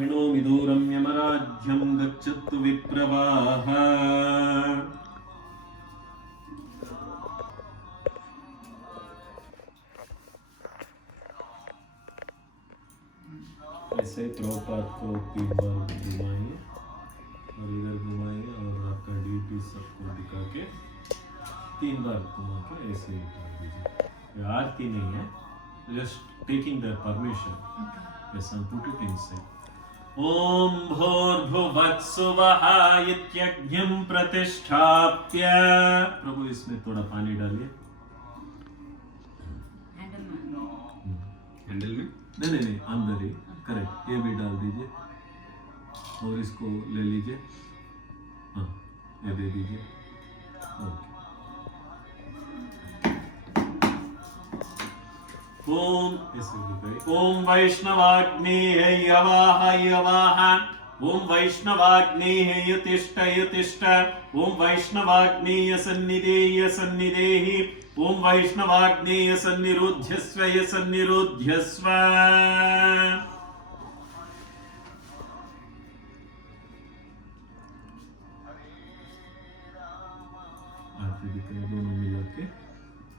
विदूरं यमराज्यं गच्छतु विप्रवाः। ऐसे प्रभुपाद को 3 बार घुमाइए और इधर घुमाइए और आपका ड्यूटी सबको दिखा के 3 बार घुमा के ऐसे ही कर दीजिए। ये आरती नहीं है, just taking the permission. Yes, and put it inside. ओम भूर्भुवत्सुवः इत्यज्ञं प्रतिष्ठाप्य। प्रभु इसमें थोड़ा पानी डालिए। हैंडल में? नहीं, अंदर ही। करेक्ट, ये भी डाल दीजिए और इसको ले लीजिए। हाँ, ये दे दीजिए। ओके। ओम वैष्णवाग्नेय यवाह ओम वैष्णवाग्नेय यतिष्ठ ओम वैष्णवाग्नेय सन्निधेय ओम वैष्णवाग्नेय सन्निरोध्यस्व दोनों मिला के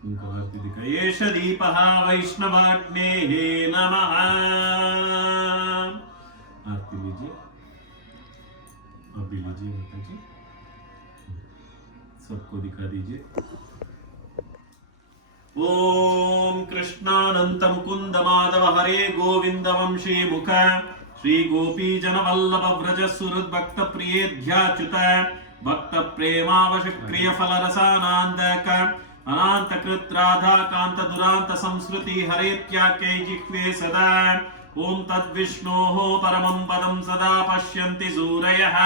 उनको आरती दिखाई। एष दीपः वैष्णवाग्नेः नमः। आरती लीजिए, अभी लीजिए माता जी, सबको दिखा दीजिए। ओम कृष्णानंत मुकुंद माधव हरे गोविंद वंशी मुख श्री गोपी जन वल्लभ व्रज सुहृद भक्त प्रियेध्याच्युत भक्त प्रेमावशक्रिय फल रसानंदक अनांत कृत राधा कांत दुरांत संस्कृति हरेत्याकै जिह्वे सदा। ओम तद्विष्णोः परमं पदं सदा पश्यन्ति सूरयः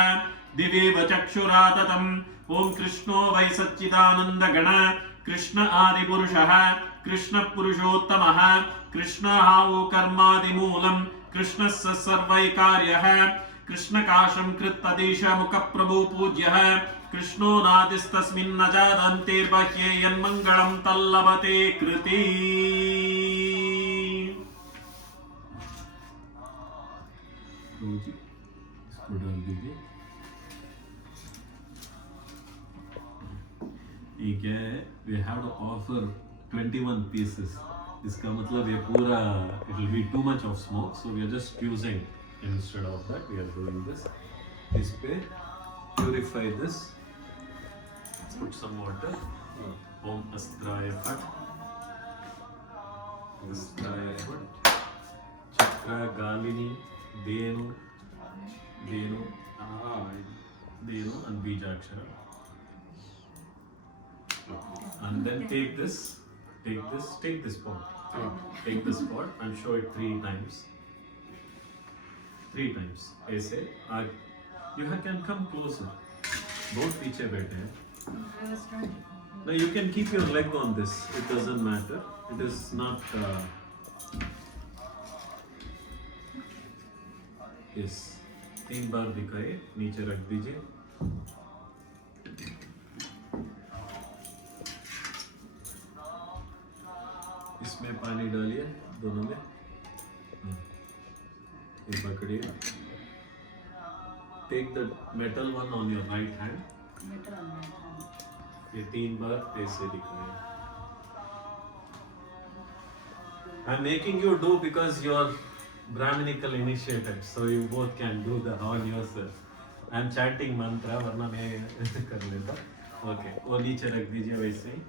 दिवेव चक्षुराततम्। ओम कृष्णो वै सच्चिदानंद गण कृष्ण आदिपुरुषः कृष्ण पुरुषोत्तमः कृष्णः वो कर्मादिमूलम् कृष्णस्य सर्वैकार्यः कृष्णकाशं कृत्तदेश मुख प्रभु पूज्यः कृष्णो नादिस्तस्मिन् न जादन्तेर्बाह्ये यन्मङ्गलं तल्लभते कृति। इसको डाल दीजिए। ये क्या है? We have to offer 21 pieces. इसका मतलब ये पूरा it will be too much of smoke, so we are just using. Instead of that, we are doing this. This पे purify this. Let's put some water. Om Astraya Fat. Astraya Fat. Chakra Galini Denu and Bijakshara. And then take this pot. Take this pot and show it 3 times. 3 times. ऐसे you can come closer. Both पीछे बैठे हैं. Now you can keep your leg on this. It doesn't matter. It is not. Yes. 3 बार दिखाइए. नीचे रख दीजिए. इसमें पानी डालिए दोनों में। ये पकड़िए। Take the metal one on your right hand. ये 3 बार ऐसे दिखाइए। I'm making you do because you are Brahminical initiated, so you both can do the on yourself. I'm chanting mantra, वरना मैं कर लेता। Okay, वो नीचे रख दीजिए वैसे ही।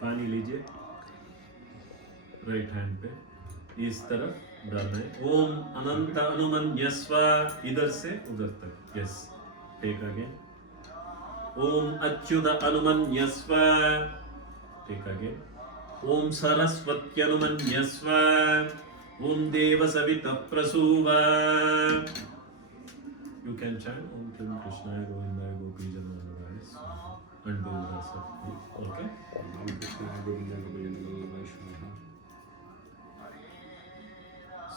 पानी लीजिए राइट हैंड पे, इस तरफ डालना है। ओम अनंत अनुमन्यस्व, इधर से उधर तक। Yes, take again. ओम अच्युत अनुमन्यस्व, टेक अगेन। ओम सरस्वत्यनुमन्यस्व, ओम देव सवित प्रसूव। यू कैन चैंट ओम कृष्णाय गोविंदाय गोपी जनार्दनाय स्वाहा and do the rest of it. Okay?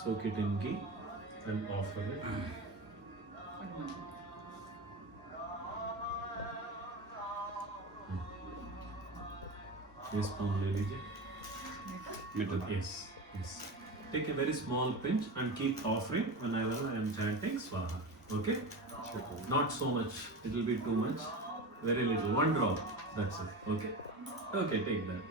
Soak it in ghee and offer it. ये स्पून ले लीजिए। Yes. take a very small pinch and keep offering whenever I am chanting Swaha. Okay? Sure. Not so much, it will be too much. Very little, 1 drop. That's it. Okay? Okay, take that.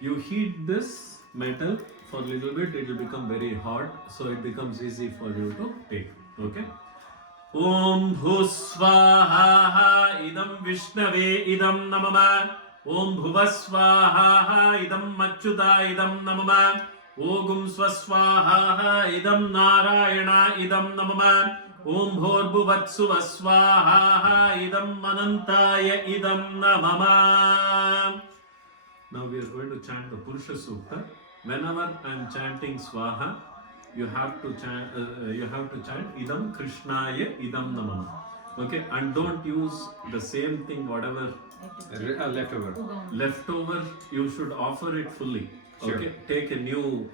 You heat this metal for a little bit, it will become very hot, so it becomes easy for you to take. Okay? Om Bhuswaha idam Vishnave idam namama. Om Bhuvaswaha idam Achyuta idam namama. Ogum Swaswaha idam Narayana idam namama. Om Bhurbuvatsuvaswaha idam Anantaya idam namama. Now we are going to chant the Purusha Sukta. Whenever I am chanting Swaha, you have to chant idam Krishnaya idam namama. Okay, and don't use the same thing, whatever leftover, you should offer it fully. Sure. Okay, take a new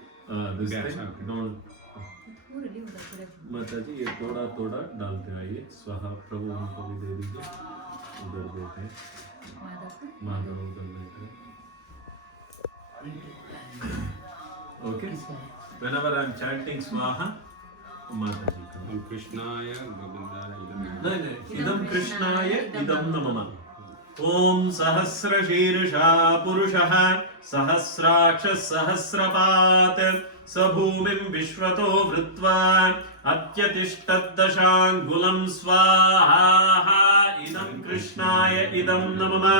this Batch, thing. okay. Don't माताजी ये थोड़ा थोड़ा डालते आइए. स्वाहा प्रभु उनको भी दे दीजिए. उधर बैठे माधव उधर बैठे. Okay, whenever I am chanting Swaha, माताजी का Om Krishnaya Govindaya idam. नहीं इदम कृष्णाय इदम नमः. ओम सहस्रशीर्षा पुरुषः सहस्राक्षः सहस्रपात् स भूमिं विश्वतो वृत्वा अत्यतिष्ठद्दशाङ्गुलं स्वाहा. इदं कृष्णाय इदं नमः.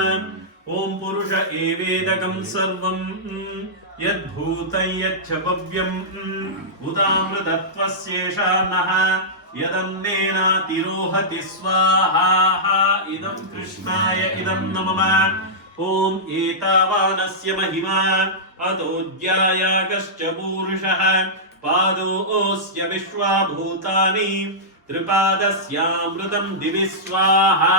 ओम पुरुष एवेदकं सर्वं यद्भूतं यच्च भव्यं उदामृतत्वस्येषा नः यदन्नेनातिरोहति स्वाहा. इदं कृष्णाय इदं नमः. ओम एतावानस्य महिमा अतोऽध्यायागश्च पूरुषः पादोऽस्य विश्वाभूतानि त्रिपादस्यामृतं दिवि स्वाहा.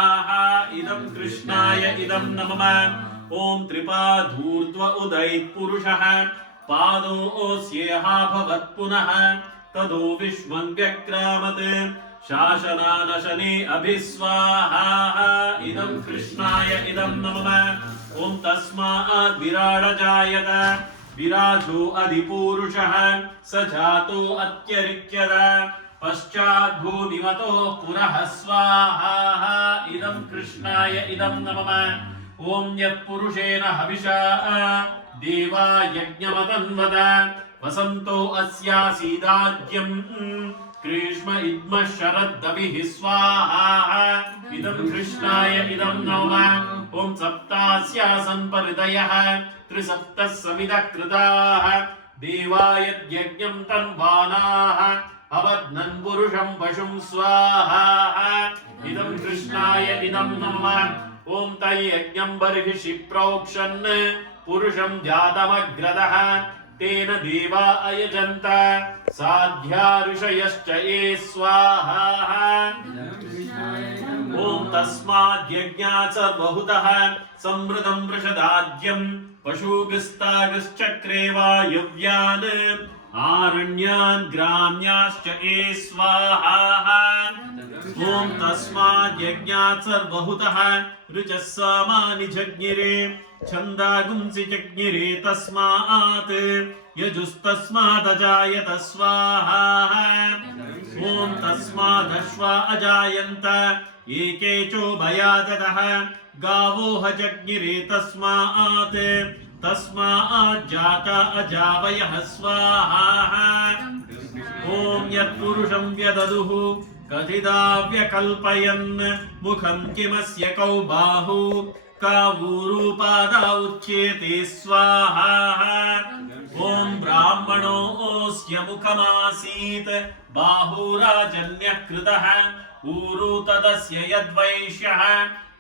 इदं कृष्णाय इदं नमः. ओम त्रिपाधूर्ध्व उदैत् पुरुषः पादोऽस्येहा भवत् पुनः तदो विश्वं व्यक्रामत् शासनानशने अभिस्वाहा. इदं कृष्णाय इदं नमः. ओम तस्मात् विराडजायत विराजो अधिपूरुषः स जातो अत्यरिक्यत पश्चात् भूमिमतो पुरः स्वाहा. इदं कृष्णाय इदं नमः. ओम यत्पुरुषेण हविषा देवा यज्ञमतन्वत वसन्तो अस्यासीदाज्यं ग्रीष्म इद्मः शरद्दविः स्वाहा. इदं कृष्णाय इदं नमः. ओम सप्तास्यासन् परिदयः त्रिसप्तः समिदः कृताः देवा यज्ञं तन्वानाः अवध्नन् पुरुषं पशुं स्वाहा. इदं कृष्णाय इदं नमः. ओम तयज्ञं बर्हिषि प्रोक्षन् पुरुषं जातमग्रदः तेन देवा अयजन्त साध्या ऋषयश्च ये स्वाहा. ओम तस्माद् यज्ञात् सर्वहुतः समृतं वृषदाज्यं पशुगस्तागश्चक्रे वायव्यान् आरण्यान् ग्राम्याश्च ये स्वाहा. ओम तस्माद् यज्ञात् सर्वहुतः ऋचः सामानि जज्ञिरे छन्दागुंसि जज्ञिरे तस्मात् यजुस्तस्मात् अजायत स्वाहा. ओम तस्मादश्वा अजायन्त एके चोभयादतः गावो हजज्ञिरे तस्मात् जाता अजावयः स्वाहा. ओम यत्पुरुषं व्यददुः कथिदा व्यकल्पयन् मुखं किमस्य कौ बाहु कावूरूपादा उच्येते स्वाहा. ओम ब्राह्मणोऽस्य मुखमासीत् बाहुराजन्यः कृतः ऊरू तदस्य यद्वैश्यः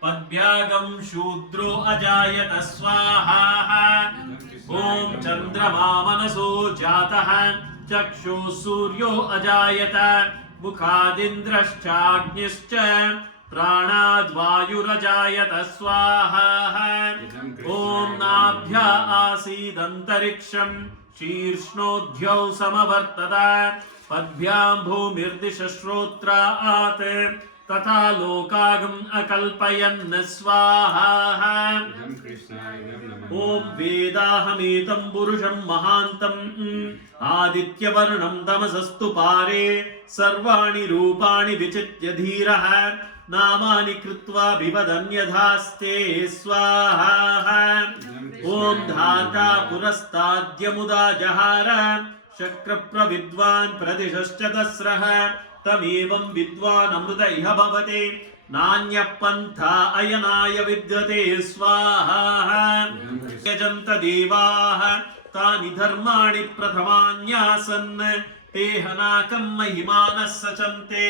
पद्भ्यागं शूद्रो अजायत स्वाहा. ओम चन्द्रमा मनसो जातः चक्षुः सूर्यो अजायत मुखादिन्द्रश्चाग्निश्च प्राणाद्वायुरजायत स्वाहा. ओम नाभ्या आसीदन्तरिक्षं शीर्ष्णोद्यौ समवर्तत पद्भ्यां भूमिर्दिशश्रोत्रात् तथा लोकागम् अकल्पयन् स्वाहा. Krishna idam namah. ॐ वेदाहमेतं पुरुषं महान्तम् आदित्यवर्णं तमसस्तु पारे सर्वाणि रूपाणि विचित्य धीरः नामानि कृत्वा विवदन्यथास्ते स्वाहा ॐ धाता पुरस्ताद्यमुदा जहार शक्रप्रविद्वान् प्रतिशश्च तस्रः तमेवं विद्वान् अमृत इह भवते नान्यः पन्था अयनाय विद्यते स्वाहा यजन्त देवाः तानि धर्माणि प्रथमान्यासन् ते हनाकं महिमानः सचन्ते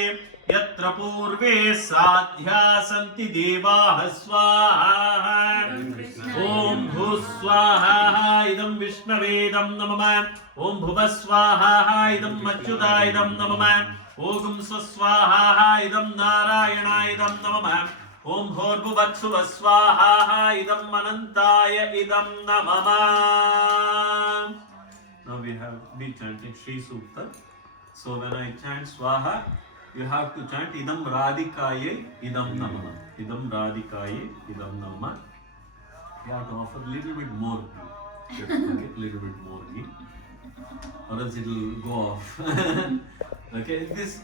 यत्र पूर्वे साध्या सन्ति देवाः स्वाहा ॐ भूस्वाहा इदं विष्णवेदं नमः ॐ भुवस्वाहा इदं अच्युतायदं नमः ॐ स्वस्वाहा इदं नारायणायदं नमः ॐ भोर्भुवत्सुवस्वाहा इदं अनन्ताय इदं नमः. Now we have been chanting Shri Sukta. So when I chant Swaha, you have to chant Idam Radhikaye Idam Namah. Idam Radhikaye Idam Namah. You have to offer a little bit more ghee. Okay, little bit more ghee, or else it will go off. Okay, this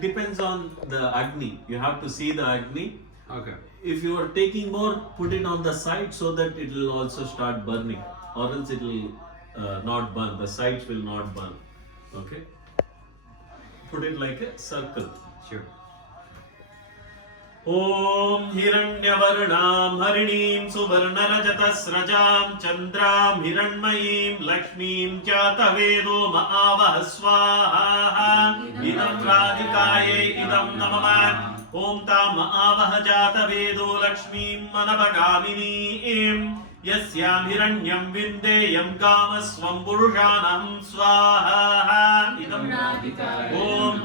depends on the Agni. You have to see the Agni. Okay. If you are taking more, put it on the side so that it will also start burning, or else it will not burn. The sides will not burn. Okay. Put it like a circle. Sure. ॐ हिरण्यवर्णां हरिणीं सुवर्णरजतस्रजां चन्द्रां हिरण्मयीं लक्ष्मीं जातवेदो महावः स्वाहा इदं राधिकायै इदं नमः ॐ तां महावः जातवेदो लक्ष्मीं मनवगामिनीं यस्यां हिरण्यं विन्देयं कामस्वं पुरुषाणं स्वाहा इदं राधिकायै ॐ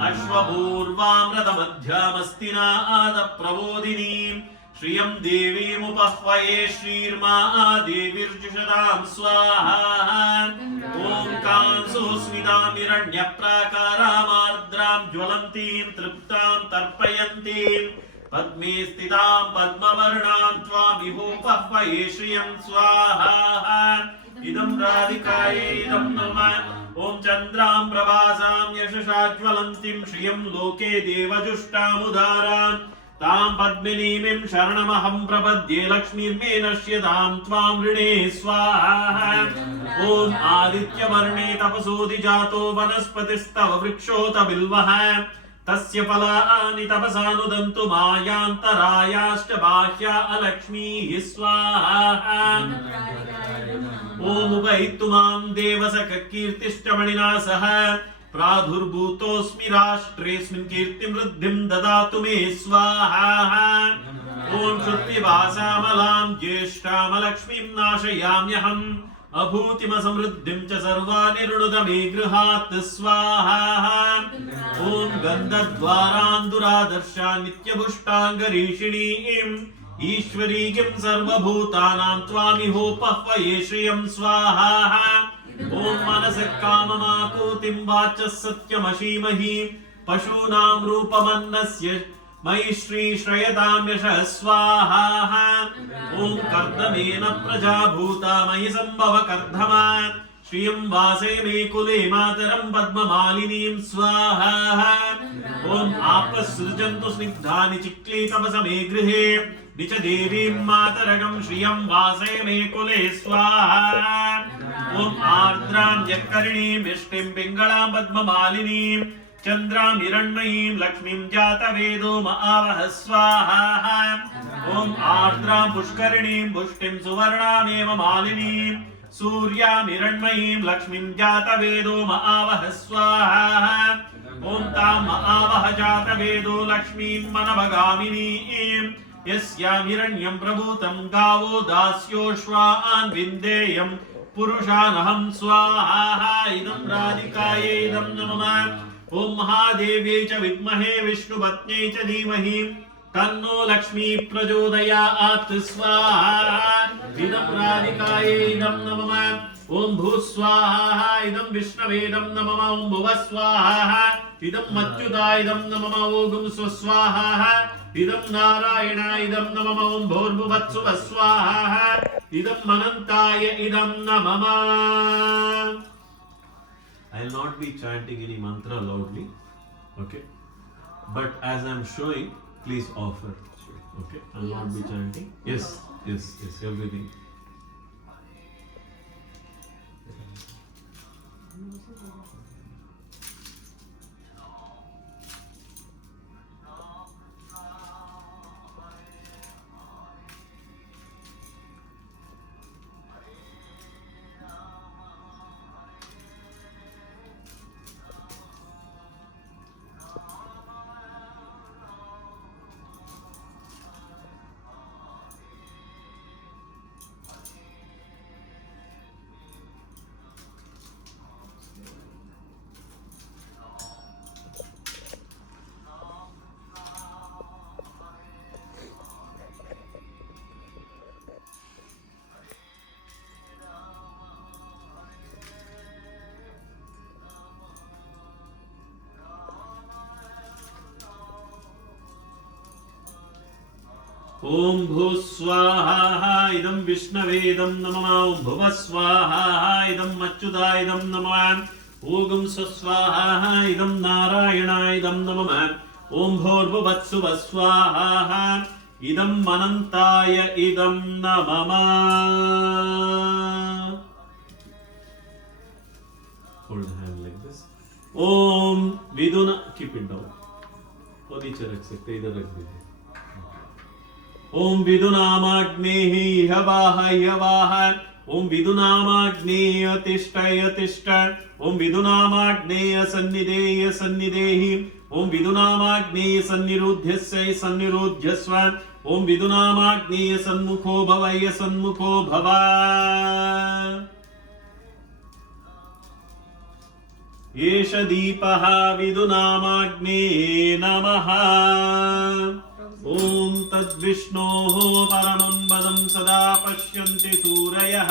अश्वपूर्वामृतमध्यामस्तिना आदप्रबोधिनीं श्रियं देवीमुपह्वये श्रीर्मा देवीर्जुषतां स्वाहा ॐ कांसोऽस्मितां हिरण्यप्राकारामार्द्रां ज्वलन्तीं तृप्तां तर्पयन्तीं पद्मे स्थितां पद्मवर्णां त्वामिहोपह्वये श्रियं स्वाहा इदं राधिकायै इदं नमः ॐ चन्द्रां प्रभासां यशसा ज्वलन्तीं श्रियं लोके देवजुष्टामुदारां तां पद्मिनीमिं शरणमहं प्रपद्ये लक्ष्मीर्मे नश्यतां त्वां ऋणे स्वाहा ॐ आदित्यवर्णे तपसोऽधिजातो वनस्पतिस्तव वृक्षोत बिल्वः तस्य फलानि तपसानुदन्तु मायान्तरायाश्च बाह्या अलक्ष्मीः स्वाहा ॐ उपैतु मां देवसखकीर्तिष्टमणिना सह प्रादुर्भूतोऽस्मि राष्ट्रेऽस्मिन् कीर्तिमृद्धिं ददातु मे स्वाहा ॐ श्रुतिवासामलां ज्येष्ठामलक्ष्मीं नाशयाम्यहम् अभूतिमसमृद्धिं च सर्वाणि ऋणुत मे गृहात् स्वाहा ॐ गन्धद्वारान्दुरादर्शा नित्यपुष्टाङ्गरीषिणीं ईश्वरीं सर्वभूतानां त्वामिहोपह्वये श्रियं स्वाहा ॐ मनसः काममाकूतिं वाचः सत्यमशीमहि पशूनां रूपमन्नस्य मयि श्रीश्रयतां यशः स्वाहा ॐ कर्दमेन प्रजा भूता मयि सम्भव कर्दमा श्रियं वासे मे कुले मातरं पद्ममालिनीं स्वाहा ॐ आपसृजन्तु स्निग्धानि चिक्लीतमसमे गृहे निच देवीं मातरगं श्रियं वासे मे कुले स्वाहा ॐ आर्द्रां यत्करिणीं इष्टिं पिङ्गळां पद्ममालिनीं चन्द्रां हिरण्मयीं लक्ष्मीं जातवेदो महावः स्वाहा ॐ आर्द्रां पुष्करिणीं पुष्टिं सुवर्णामेव मालिनीं सूर्यां हिरण्मयीं लक्ष्मीं जातवेदो महावः स्वाहा ॐ तां महावः जातवेदो लक्ष्मीं मनभगामिनीं यस्यां हिरण्यं प्रभूतं गावो दास्योश्वान् विन्देयं पुरुषानहं स्वाहा इदं राधिकायै इदं नमः ॐ महादेव्यै च विद्महे विष्णुपत्न्यै च धीमहि तन्नो लक्ष्मी प्रचोदयात् स्वाहा इदं राधिकायै इदं नमः ॐ भूस्वाहा इदं विष्णवेदं नमः ॐ भुवस्वाहा इदं अच्युताय इदं नमः ॐ स्वस्वाहा इदं नारायणाय इदं नमः ॐ भोर्भुवत्सुवस्वाहा idam anantaya idam namama. I will not be chanting any mantra loudly, okay? But as I am showing, please offer. Okay, I will not be chanting. Yes, everything. ओम भूस्वाहा इदं विष्णवेदं नमः ओम भुवस्वाहा इदं अच्युतायदं नमः ओम स्वस्वाहा इदं नारायणायदं नमः ओम भूर्भुवत्सुवस्वाहा इदं अनन्ताय इदं नमः. Hold the hand like this. Om विदुना, keep it down. और नीचे रख सकते, इधर रख दीजिए. ओम विदुनामाग्नेहि हवाह ओम विदुनामाग्नेय तिष्ठ ओम विदुनामाग्नेय सन्निधेहि ओम विदुनामाग्नेय सन्निरुध्यस्व ओम विदुनामाग्नेय सन्मुखो भव. एष दीपः विदुनामाग्नेये नमः. ओम तद्विष्णोः परमं पदं सदा पश्यन्ति सूरयः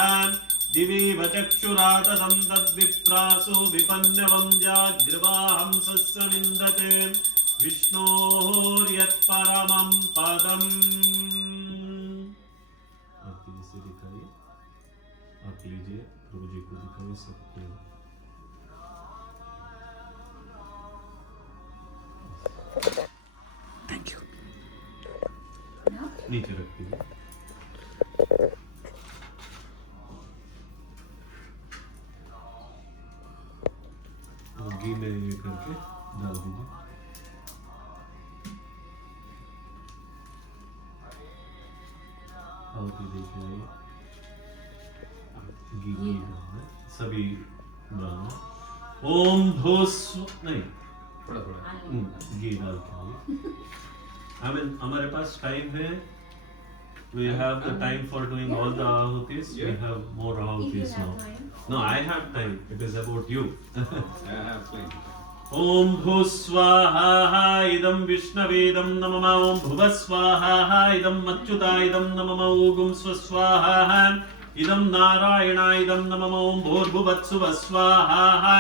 दिवेव चक्षुराततं तद्विप्रासो विपन्नवं जाग्रवाहंसस्य निन्दते विष्णोर्यत्परमं पदम्. आप इसे दिखाइए, आप लीजिए, प्रभु जी को दिखाइए सबको. Thank you. नीचे रख दीजिए. घी में ये करके डाल दीजिए. और भी देखिए घी डालना है, सभी डालना. ओम भूस्व नहीं, थोड़ा घी डाल के. I mean, हमारे पास टाइम है. We have the time for doing all the ahutis. We have more ahutis now. No, I have time. It is about you. I have plenty. Om Bhuswaha idam Vishnavedam namama Om Bhuvaswaha idam Achyutayidam namama Om Swaswaha idam Narayanayidam namama Om Bhurбhuvatsuvaswaha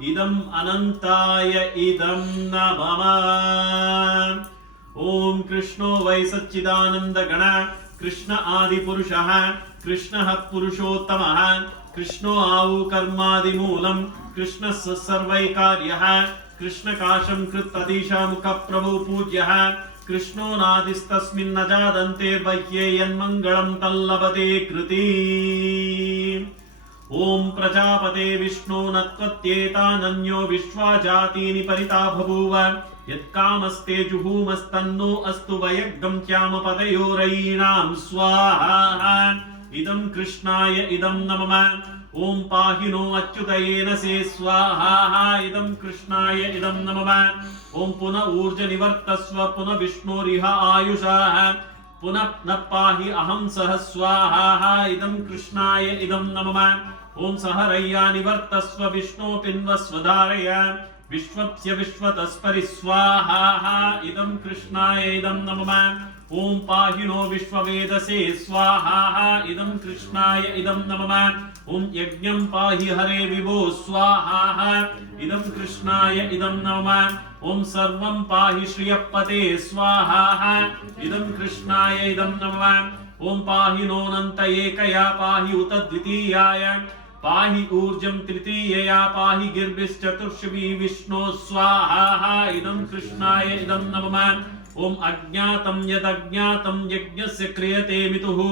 idam Anantaya idam namama. ओम कृष्णो वै सच्चिदानंद गण कृष्ण आदि पुरुषः कृष्णः पुरुषोत्तमः कृष्णो आऊ कर्मादि मूलम कृष्ण सर्वैकार्यः कृष्ण काशं कृत्तदीशा मुख प्रभु पूज्यः कृष्णो नादिस्तस्मिन् न जादन्ते बह्ये यन्मङ्गलं तल्लभते कृति. ओम प्रजापते विष्णु नत्वत्येतानन्यो विश्वा जातीनि परिता बभूव यत्कामस्ते जुहूमस्तन्नो अस्तु वयग्गं च्यामपतयोरयीणां स्वाहा. इदं कृष्णाय इदं नमः. ओम पाहि नो अच्युतयेन से स्वाहा. इदं कृष्णाय इदं नमः. ओम पुनः ऊर्ज निवर्तस्व पुनः विष्णोरिह आयुषः पुनः न पाहि अहं सह स्वाहा. इदं कृष्णाय इदं नमः. ओम सहरय्या निवर्तस्व विष्णो पिन्वस्वधारय विश्वस्य विश्वतस्परि स्वाहा. इदं कृष्णाय इदं नमः. ओम पाहि नो विश्ववेदसे स्वाहा. इदं कृष्णाय इदं नमः. ओम यज्ञं पाहि हरे विभो स्वाहा. इदं कृष्णाय इदं नमः. ओम सर्वं पाहि श्रियपते स्वाहा. इदं कृष्णाय इदं नमः. ओम पाहि नोऽनन्त एकया पाहि उत द्वितीयाय पाहि ऊर्जं तृतीयया पाहि गिर्भिश्चतुर्षभिः विष्णो स्वाहा इदं कृष्णाय इदं नमः ओम अज्ञातं यदज्ञातं यज्ञस्य क्रियते मितुः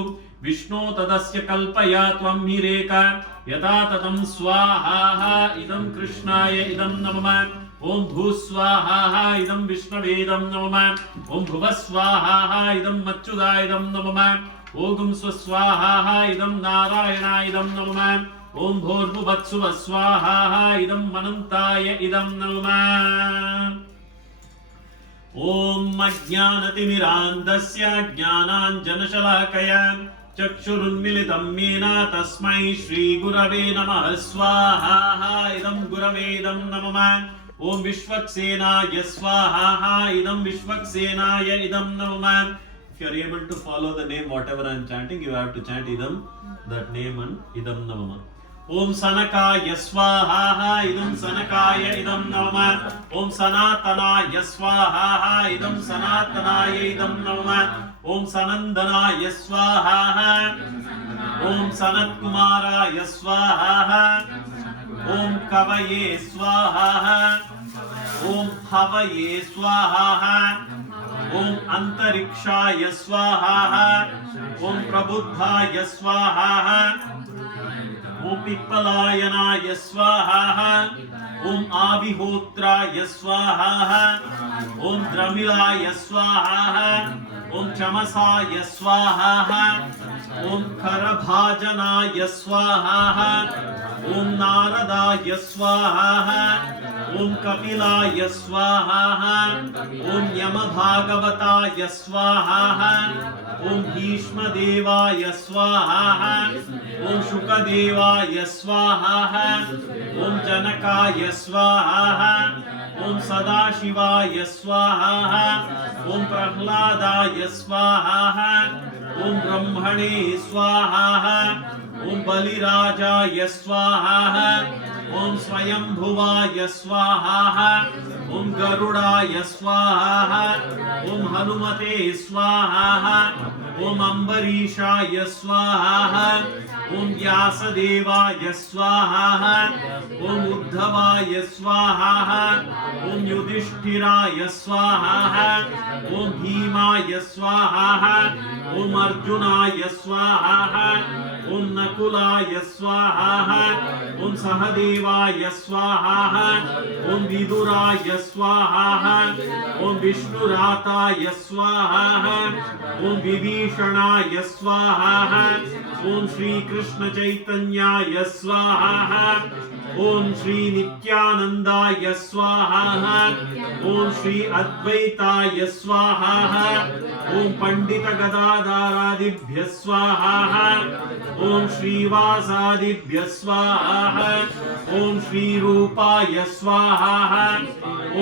विष्णो तदस्य कल्पया त्वं हि रेका यथा ततं स्वाहा इदं कृष्णाय इदं नमः ओम भूस्वाहा इदं विष्णवे इदं नमः ओम भुवस्वाहा इदं मच्युताय इदं नमः ओम स्वस्वाहा इदं नारायणाय इदं नमः ओम भोर्भुवत्सुवस्वाहा इदं अनन्ताय इदं नमः ओम अज्ञानतिमिरान्धस्य ज्ञानाञ्जनशलाकया चक्षुरुन्मिलितं येन तस्मै श्रीगुरवे नमः स्वाहा इदं गुरवे इदं नमः ओम विश्वक्सेनाय स्वाहा इदं विश्वक्सेनाय इदं नमः If you are able to follow the name whatever I am chanting, you have to chant idam, that name and idam namama. Om Sanakaya Swaha idam Sanakaya idam namama. Om Sanatanaya Swaha idam Sanatanaya idam namama. Om Sanandanaya Swaha. Om Sanat Kumaraya Swaha. Om Kavaye Swaha. Om Havaye Swaha. ओम अंतरिक्षाय स्वाहा ओम प्रबुद्धाय स्वाहा ओम पिप्पलायनाय स्वाहा ओम आविहोत्राय स्वाहा ओम द्रमिलाय स्वाहा ओम चमसाय स्वाहा ओम करभाजनाय स्वाहा ओम नारदाय स्वाहा ओम कपिलाय स्वाहा ओम यमभागवताय स्वाहा ओम भीष्मदेवाय स्वाहा ओम शुकदेवाय स्वाहा ओम जनकाय स्वाहा ओम सदाशिवाय स्वाहा ओम प्रह्लादाय स्वाहा ओम ब्रह्मणे स्वाहा ओम बलिराजाय स्वाहा ओम स्वयंभुवाय स्वाहा ओम गरुडाय स्वाहा ओम हनुमते स्वाहा ओम अम्बरीषाय स्वाहा ओम व्यासदेवाय स्वाहा ओम उद्धवाय स्वाहा ओम युधिष्ठिराय स्वाहा ओम भीमाय स्वाहा ओम अर्जुनाय स्वाहा ओम नकुलाय स्वाहा ओम सहदेवाय स्वाहा ओम विदुराय स्वाहा ओम विष्णुराताय स्वाहा ओम विभीषणाय स्वाहा ओम श्री कृष्ण चैतन्याय स्वाहा ओम श्री नित्यानंदाय स्वाहा ओम श्री अद्वैताय स्वाहा ओम पंडित गदाधारादिभ्य स्वाहा ओम श्रीवासादिभ्य स्वाहा ओम श्री रूपाय स्वाहा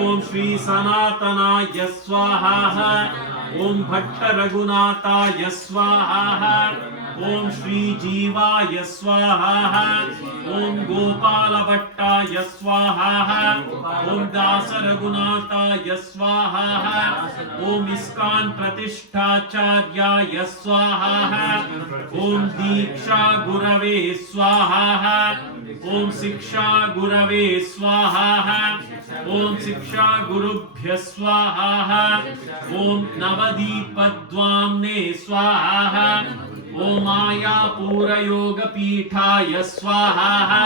ओम श्री सनातनाय स्वाहा ओम भट्ट रघुनाथाय स्वाहा ओम श्री जीवाय स्वाहा ओम गोपाल भट्टाय स्वाहा ओम दास रघुनाथाय स्वाहा ओम इस्कान प्रतिष्ठाचार्याय स्वाहा ओम दीक्षा गुरवे स्वाहा ओम शिक्षा गुरवे स्वाहा ओम शिक्षा गुरुभ्य स्वाहा ओम नवदीपद्वाम्ने स्वाहा ओम मायापूरयोगपीठाय स्वाहा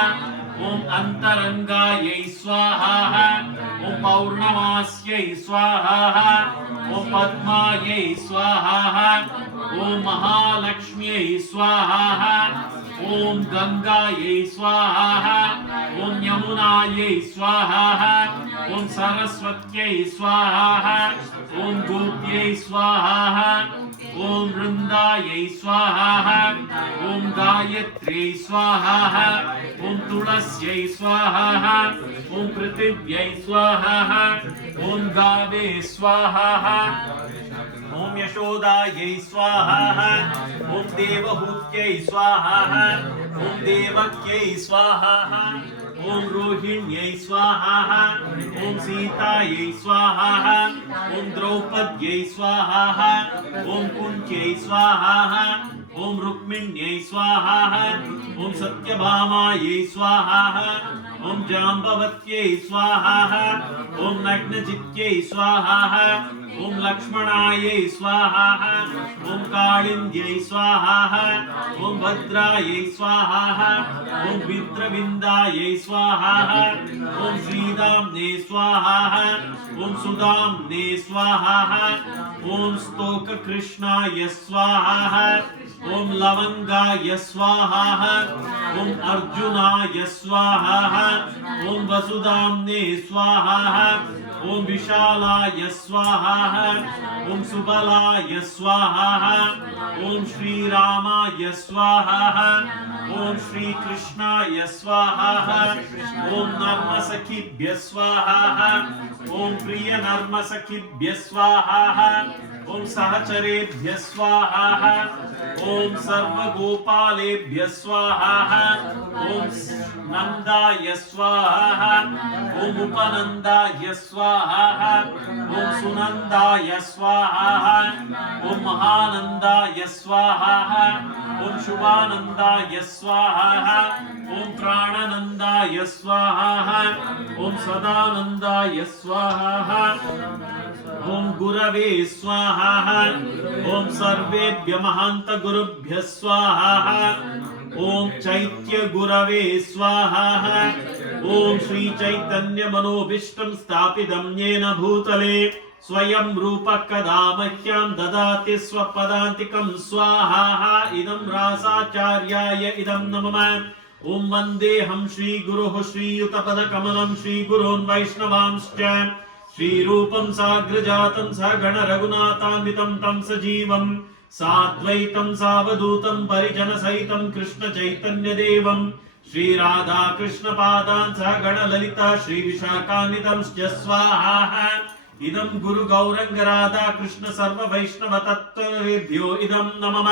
ओम अंतरंगायै स्वाहा ओम पौर्णमास्यै स्वाहा ओम पद्मायै स्वाहा ओम महालक्ष्म्यै स्वाहा ओम गंगायै स्वाहा ओम यमुनायै स्वाहा ओम सरस्वत्यै स्वाहा ओम गोप्यै स्वाहा ओम वृंदायै स्वाहा ओम गायत्र्यै स्वाहा ओम तुलस्यै स्वाहा ओम पृथिव्यै स्वाहा ओम गावे स्वाहा ओम यशोदायै स्वाहा ओम देवहूत्यै स्वाहा ओम देवक्यै स्वाहा ओम रोहिण्यै स्वाहा ओम सीतायै स्वाहा ओम द्रौपद्यै स्वाहा ओम कुन्त्यै स्वाहा ओम रुक्मिण्यै स्वाहा ओम सत्यभामायै स्वाहा ओम जाम्बवत्यै स्वाहा ओम नग्नचित्यै स्वाहा ओम लक्ष्मणायै स्वाहा ओम कालिन्द्यै स्वाहा ओम भद्रायै स्वाहा ओम मित्रविन्दायै स्वाहा ओम श्रीदाम्ने स्वाहा ओम सुदाम्ने स्वाहा ओम स्तोककृष्णाय स्वाहा ओम लवंगाय स्वाहा ओम अर्जुनाय स्वाहा ओम वसुदाम्ने स्वाहा ओम विशालाय स्वाहा ओम सुबलाय स्वाहा ओम श्रीरामाय स्वाहा ओम श्रीकृष्णाय स्वाहा ओम नर्मसखिभ्य स्वाहा ओम प्रिय नर्मसखिभ्य स्वाहा ओम सहचरेभ्य स्वाहा ओम सर्वगोपालेभ्य स्वाहा ओम नंदाय स्वाहा ओम उपनंदाय स्वाहा ओम सुनंदाय स्वाहा ओम महानंदाय स्वाहा ओम शुभानंदाय स्वाहा ओम प्राणनंदाय स्वाहा ओम सदानंदाय स्वाहा ओम गुरवे स्वाहा ओम सर्वेभ्य महांत गुरुभ्य स्वाहा ओम चैत्य गुरवे स्वाहा ओम श्री चैतन्य मनोभीष्टं स्थापितं येन भूतले स्वयं रूपः कदा मह्यं ददाति स्वपदान्तिकं स्वाहा इदं रासाचार्याय इदं नमः ओम वन्देऽहं श्रीगुरोः श्रीयुतपदकमलं श्रीगुरोन् वैष्णवांश्च श्रीरूपं साग्रजातं सगण रघुनाथान्वितं तं सजीवं साद्वैतं सावधूतं परिजनसहितं कृष्ण चैतन्यदेवं श्रीराधा कृष्ण पादान् सगण ललिता श्रीविशाखान्वितं स्वाहा इदं गुरु गौरंग राधा कृष्ण सर्व वैष्णव तत्त्वेभ्यो इदं नमः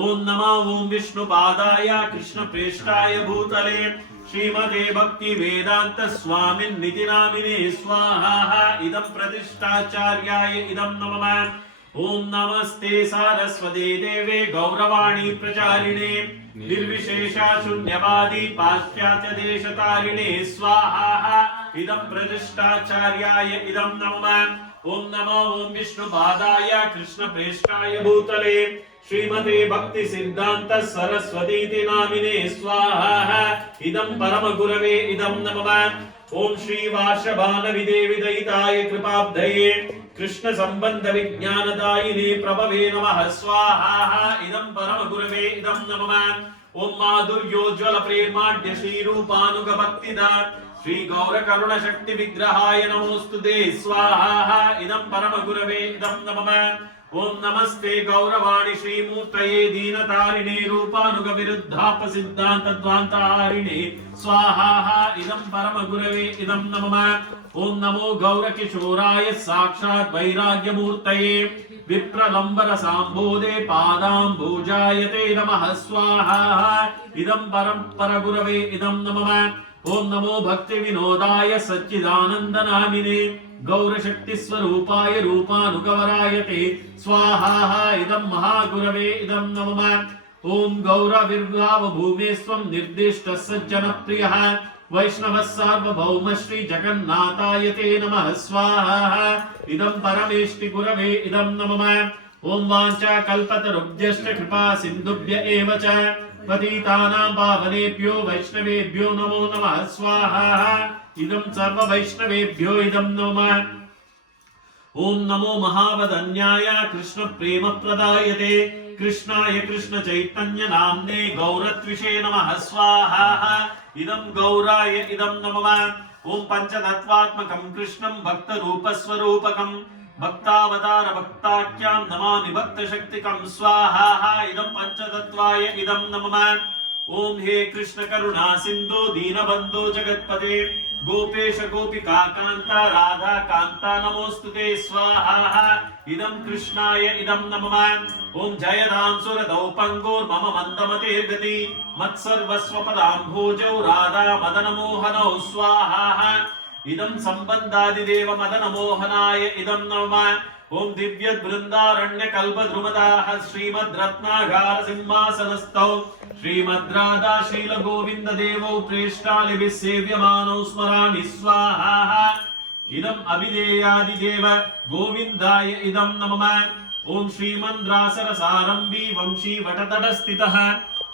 ओम नमः ओम विष्णु पादाय कृष्ण प्रेष्ठाय भूतले श्रीमते भक्ति वेदांत स्वामिन्निति नामिने स्वाहा इदं प्रतिष्ठाचार्याय इदं नमः ओम नमस्ते सारस्वते देवे गौरवाणी प्रचारिणे निर्विशेषा शून्यवादी पाश्चात्य देशतारिणे स्वाहा इदं प्रतिष्ठाचार्याय इदं नमः ओम नमो ओम विष्णु पादाय कृष्ण प्रेष्ठाय भूतले श्रीमते भक्ति सिद्धांत सरस्वती नामिने स्वाहा इदं परम गुरवे इदं नमः ओम श्री वार्षभान विदेविदयिताय कृपाब्धये कृष्ण संबंध विज्ञानदायिने प्रभवे नमः स्वाहा इदं परम गुरवे इदं नमः ओम माधुर्योज्वल प्रेमाढ्य श्री रूपानुग भक्तिदान श्री गौर करुण शक्ति विग्रहाय नमोस्तुते स्वाहा इदं परम गुरवे इदं नमः ओम नमस्ते गौरवाणी श्री मूर्तये दीनतारिणे रूपानुग विरुद्धाप सिद्धांत ध्वांतारिणे स्वाहा इदं परम गुरवे इदं नमः ओम नमो गौर किशोराय साक्षात् वैराग्य मूर्तये विप्रलंबर सांबोधे पादांबुजायते नमः स्वाहा इदं परम गुरवे इदं नमः ओम नमो भक्ति विनोदाय सच्चिदानंद नामिने गौर शक्ति स्वरूपाय रूपानुगवरायते स्वाहा इदं महागुरवे इदं नमः ओम गौर विर्भाव भूमे स्वं निर्दिष्ट सज्जन प्रियः वैष्णव सार्वभौम श्री जगन्नाथायते नमः स्वाहा इदं परमेष्टि गुरवे इदं नमः ओम वाञ्छा कल्पतरुभ्यश्च कृपा सिन्धुभ्य एव च पतितानां पावनेभ्यो वैष्णवेभ्यो नमो नमः स्वाहा इदं सर्व वैष्णवेभ्यो इदं नमः ओम नमो महावदन्याय कृष्ण प्रेम प्रदायते कृष्णाय कृष्ण चैतन्य नाम्ने गौरत्विषे नमः स्वाहा इदं गौराय इदं नमः ओम पंचतत्वात्मकं कृष्णं भक्त रूप स्वरूपकं भक्तावतार भक्ताख्यां नमामि भक्त शक्तिकं स्वाहा इदं पंचतत्वाय इदं नमः ओम हे कृष्ण करुणा सिंधु दीनबंधु जगत्पते गोपेश गोपिका कांता राधा कांता नमोस्तुते स्वाहा इदं कृष्णाय इदं नमः ओम जयदां सुरदौ पंगुर्मम मंदमतिर्गति मत्सर्वस्वपदाम्भोजौ राधा मदनमोहनौ स्वाहा इदं संबन्धादिदेव मदनमोहनाय इदं नमः ओम दिव्य वृंदारण्य कल्पद्रुमदाः श्रीमद् रत्नागार सिंहासनस्थौ श्रीमद् राधा शील गोविंद देवौ प्रेष्ठालिभिः सेव्यमानौ स्मरामि स्वाहा इदम् अभिधेयादिदेव गोविन्दाय इदं नमः ओम श्रीमन्द्रासरसारम्भी वंशी वटतटस्थितः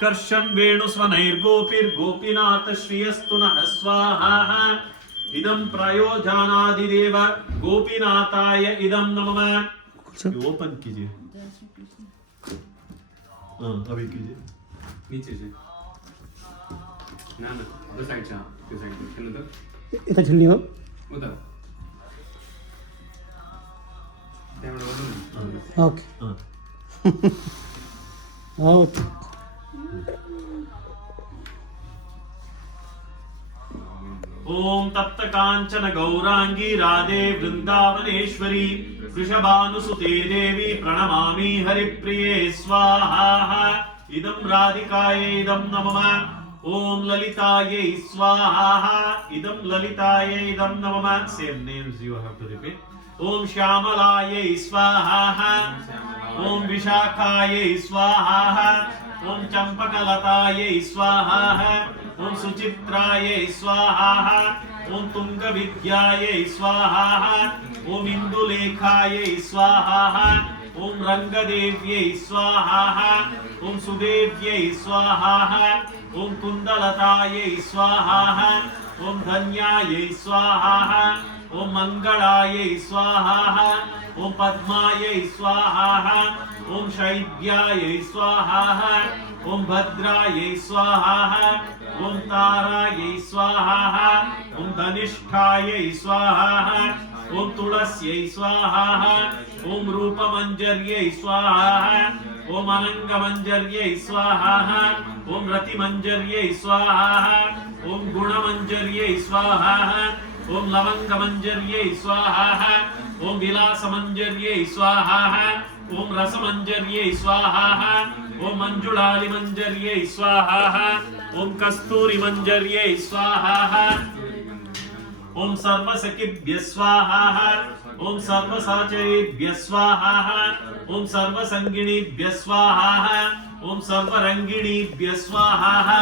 कर्षन् वेणुस्वनैर्गोपीर्गोपीनाथ श्रियस्तु नः स्वाहा इदं प्रयोजानादिदेव गोपीनाथाय इदं नमः ओपन कीजिए अभी कीजिए नीचे से ना उधर साइड से उधर साइड से उधर इतना झुल्ली हो उधर ओके ओके ओम तप्त कांचन गौरांगी राधे वृंदावनेश्वरी वृषभानुसुते देवी प्रणमामि हरिप्रिये स्वाहा इदं राधिकायै इदं नमः ओम ललितायै स्वाहा इदं ललितायै इदं नमः same names you have to repeat ओम श्यामलायै स्वाहा ओम विशाखायै स्वाहा ओम चंपकलतायै स्वाहा ओम सुचित्रायै स्वाहा ओम तुंगविद्यायै स्वाहा ओम इंदुलेखायै स्वाहा ओम रंगदेव्यै स्वाहा ओम सुदेव्यै स्वाहा ओम कुंदलतायै स्वाहा ओम धन्यायै स्वाहा ओम मंगलायै स्वाहा ओम पद्मायै स्वाहा ओम शैव्यायै स्वाहा ओम भद्रायै स्वाहा ओम तारायै स्वाहा ओम धनिष्ठायै स्वाहा ओम तुलस्यै स्वाहा ओम रूपमंजर्यै स्वाहा ओम अनंगमंजर्यै स्वाहा ओम रतिमंजर्यै स्वाहा ओम गुणमंजर्यै स्वाहा ओम लवंगमंजर्यै स्वाहा ओम विलासमंजर्यै स्वाहा ओम रसमंजर्यै स्वाहा ओम मंजुलालिमंजर्यै स्वाहा ओम कस्तूरिमंजर्यै स्वाहा ओम सर्वसखिभ्यः स्वाहा ओम सर्वसाचरेभ्यः स्वाहा ओम सर्वसंगिणीभ्यः स्वाहा ओम सर्वरंगिणीभ्यः स्वाहा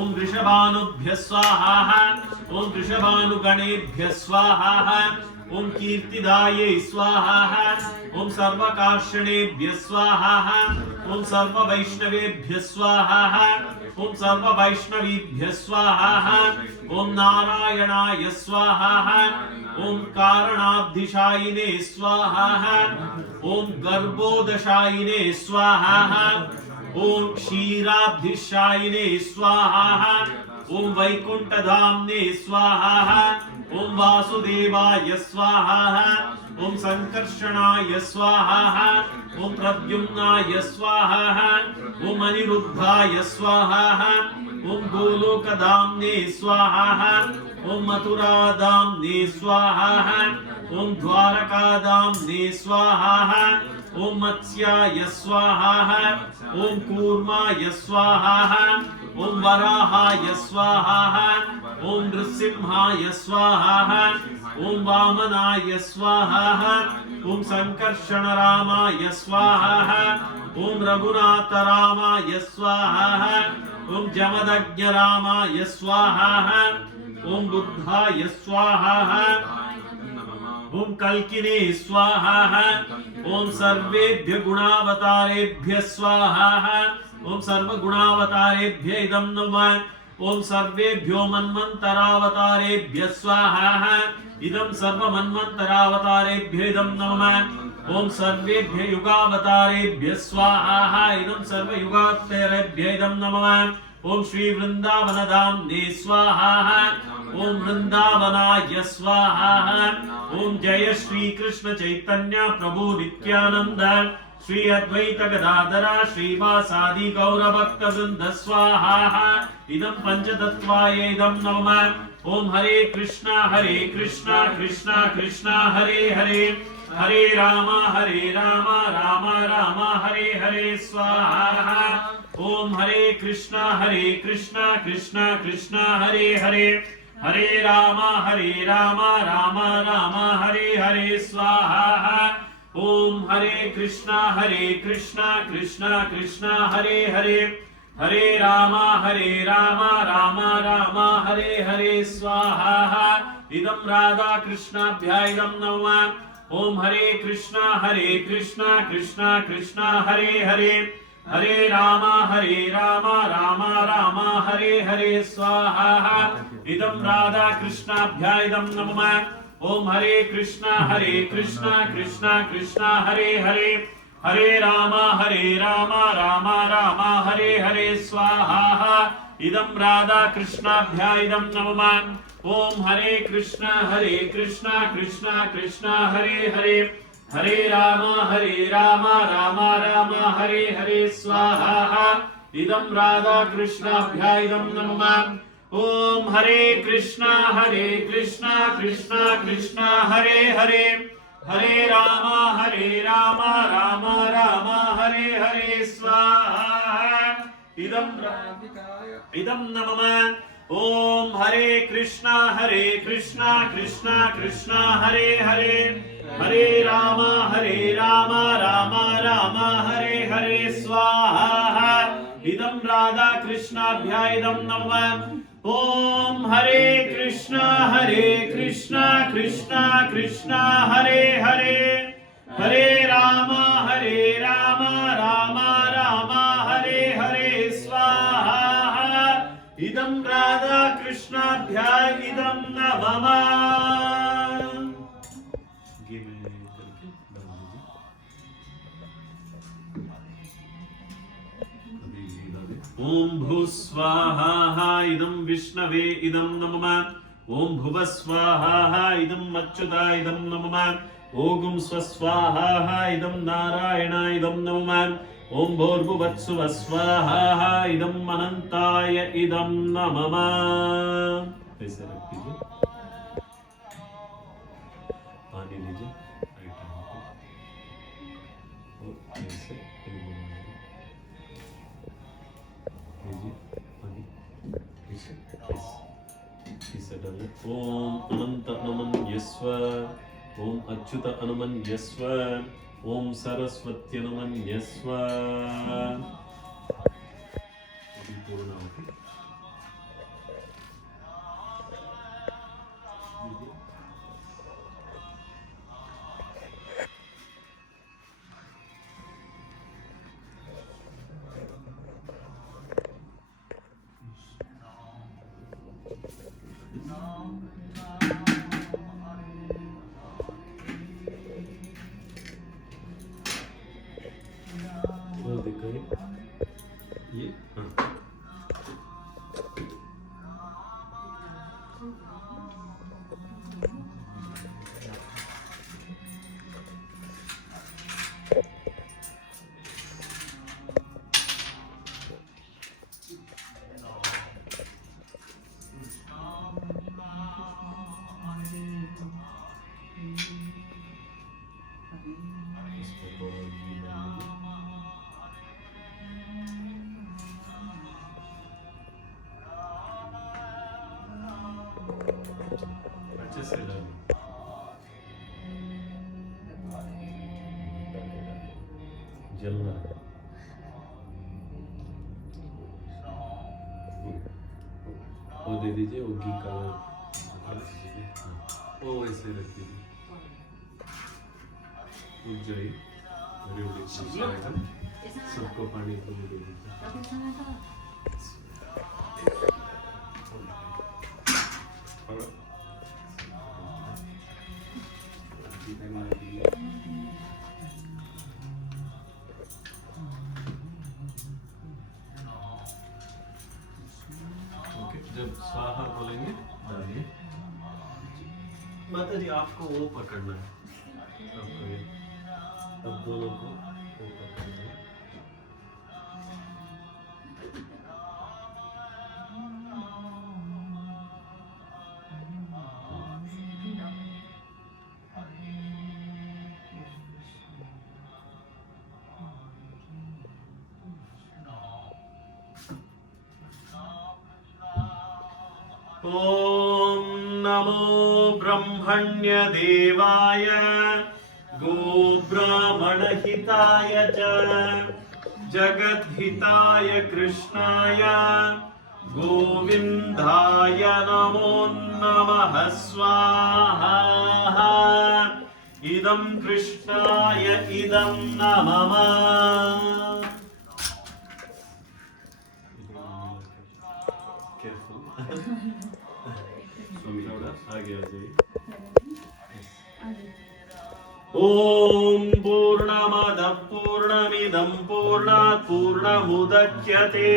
ओम वृषभानुभ्यः स्वाहा ओम वृषभानुगणेभ्यः स्वाहा ओम कीर्तिदायै स्वाहा ओम सर्वकार्षणेभ्यः स्वाहा ओम सर्ववैष्णवेभ्यः स्वाहा ओम सर्ववैष्णवीभ्यः स्वाहा ओम नारायणाय स्वाहा ओम कारणाब्धिशायिने स्वाहा ओम गर्भोदशायिने स्वाहा ओम क्षीराब्धिशायिने स्वाहा ओम वैकुंठधाम्ने स्वाहा ओम वासुदेवाय स्वाहा ओम संकर्षणाय स्वाहा ओम प्रद्युम्नाय स्वाहा ओम अनिरुद्धाय स्वाहा ओम गोलोकधाम्ने स्वाहा ओम मथुराधाम्ने स्वाहा ओम द्वारकाधाम्ने स्वाहा ओम मत्स्याय स्वाहा ओम कूर्माय स्वाहा ओम वराहाय स्वाहा ओम नृसिंहाय स्वाहा ओम वामनाय स्वाहा ओम संकर्षण रामाय स्वाहा ओम रघुनाथ रामाय स्वाहा ओम जमदग्ञ रामाय स्वाहा ओम बुद्धाय स्वाहा ओम कल्किने स्वाहा ओम सर्वेभ्य गुणावतारेभ्य स्वाहा ओम सर्व गुणावतारेभ्य इदं नमः ओम सर्वेभ्यो मन्वन्तरावतारेभ्य स्वाहा इदं सर्व मन्वन्तरावतारेभ्य इदं नमः ओम सर्वेभ्य युगावतारेभ्य स्वाहा इदं सर्व युगावतारेभ्य इदं नमः ओम श्री वृंदावनधाम्ने स्वाहा ओम वृंदावनाय स्वाहा ओम जय श्री कृष्ण चैतन्य प्रभु नित्यानंद श्री अद्वैत गदाधर श्रीवासादि गौर भक्त वृंद स्वाहा इदं पंचतत्वाय इदं नमः ओम हरे कृष्णा कृष्णा कृष्णा हरे हरे हरे राम राम राम हरे हरे स्वाहा ओम हरे कृष्णा कृष्णा कृष्णा हरे हरे हरे राम राम राम हरे हरे स्वाहा ओम हरे कृष्णा कृष्णा कृष्णा हरे हरे हरे राम राम राम हरे हरे स्वाहा इदं राधा कृष्णाभ्यायं नमः ओम हरे कृष्णा कृष्णा कृष्णा हरे हरे हरे राम राम राम हरे हरे स्वाहा इदं राधा कृष्णाभ्यायं नमः ओम हरे कृष्णा कृष्णा कृष्णा हरे हरे हरे राम राम राम हरे हरे स्वाहा इदं राधा कृष्णाभ्यायं नमः ओम हरे कृष्णा कृष्णा कृष्णा हरे हरे हरे राम राम राम हरे हरे स्वाहा इदं राधा कृष्णाभ्यायं नमः ओम हरे कृष्णा कृष्णा कृष्णा हरे हरे हरे राम राम राम हरे हरे स्वाहा इदं नमः ओम हरे कृष्णा कृष्णा कृष्णा हरे हरे हरे राम राम राम हरे हरे स्वाहा इदं राधा कृष्णाभ्यायं नमः ओम हरे कृष्णा कृष्णा कृष्णा हरे हरे हरे राम राम राम हरे हरे स्वाहा इदं राधा कृष्णाभ्यायं नमः ओम भूस्वाहा इदं विष्णवे इदं नमः ओम भुवस्वाहा इदं अच्युताय नमः ओम स्वस्वाहा इदं नारायणाय नमः ओम भूर्भुवत्सुवः स्वाहा इदं अनंताय इदं नमः ऐसे रख दीजिए पानी लीजिए राइट हैंड पे ऐसे ओम अनंत नमन्यस्व ओम अच्युत अनुमन्यस्व ओम सरस्वती नमन्यस्व पूर्ण होगी ये अच्छे से डालिए जलना है वो दे दीजिए वो घी का वो ऐसे रख दीजिए उठ जाइए सबको पानी को दे दीजिए जब स्वाहा बोलेंगे डालिए माता जी आपको वो पकड़ना है आपको ये अब दोनों को वो पकड़ना है ॐ नमो ब्रह्मण्यदेवाय गोब्राह्मणहिताय च जगद्हिताय कृष्णाय गोविन्दाय नमो नमः स्वाहा इदं कृष्णाय इदं नमः आगे आ जाइए ॐ पूर्णमदः पूर्णमिदं पूर्णात् पूर्णमुदच्यते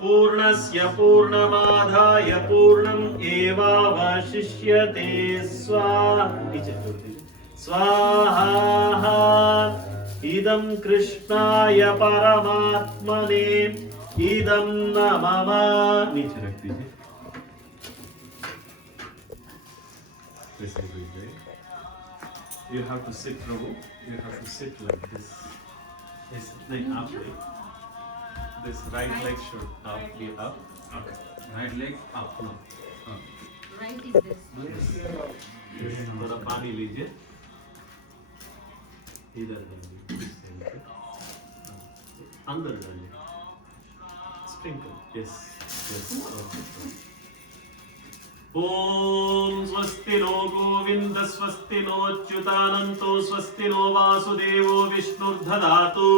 पूर्णस्य पूर्णमादाय पूर्णम् एवावशिष्यते स्वाहा इदं कृष्णाय परमात्मने इदं नमः नीचे रख दीजिए You have to sit, Prabhu. You have to sit like this. Yes, नहीं आप नहीं. This right leg should be up. Okay. Right leg up. No. Right is this. Yes. थोड़ा पानी लीजिए. इधर डालिए. इस side पे. अंदर डालिए. Sprinkle. Yes. Yes. Okay. ॐ स्वस्ति नो गोविन्द स्वस्ति नोच्युतानन्तो स्वस्ति नो वासुदेवो विष्णुर्दधातु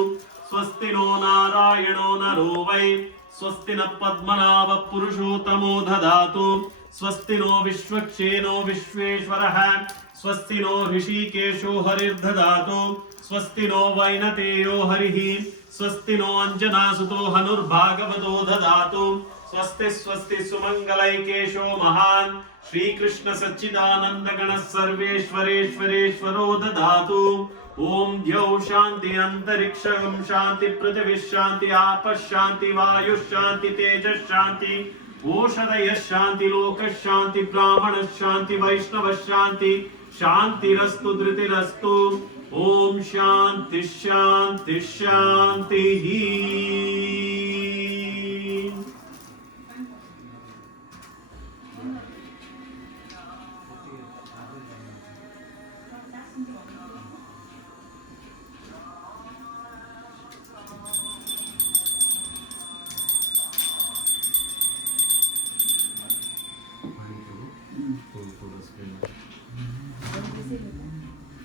स्वस्ति नो नारायणो नरो वै स्वस्ति न पद्मनाभ पुरुषोत्तमो दधातु स्वस्ति नो विश्वक्षेनो विश्वेश्वरः स्वस्ति नो ऋषिकेशो हरिर्दधातु स्वस्ति नो वैनतेयो हरिः स्वस्ति नो अंजनासुतो हनुर्भागवतो दधातु स्वस्ति स्वस्ति सुमंगलैकेशो महान् श्रीकृष्ण सच्चिदानंद गण सर्वेश्वरेश्वरेश्वरो दधातु ओम द्यौ शांति अंतरिक्षं शांति पृथिवी शांति आपः शांति वायुः शांति तेजः शांति ओषधयः शांति लोकः शांति ब्राह्मणः शांति वैष्णवः शांति शांतिरस्तु धृतिरस्तु ओम शांति शांति शांतिः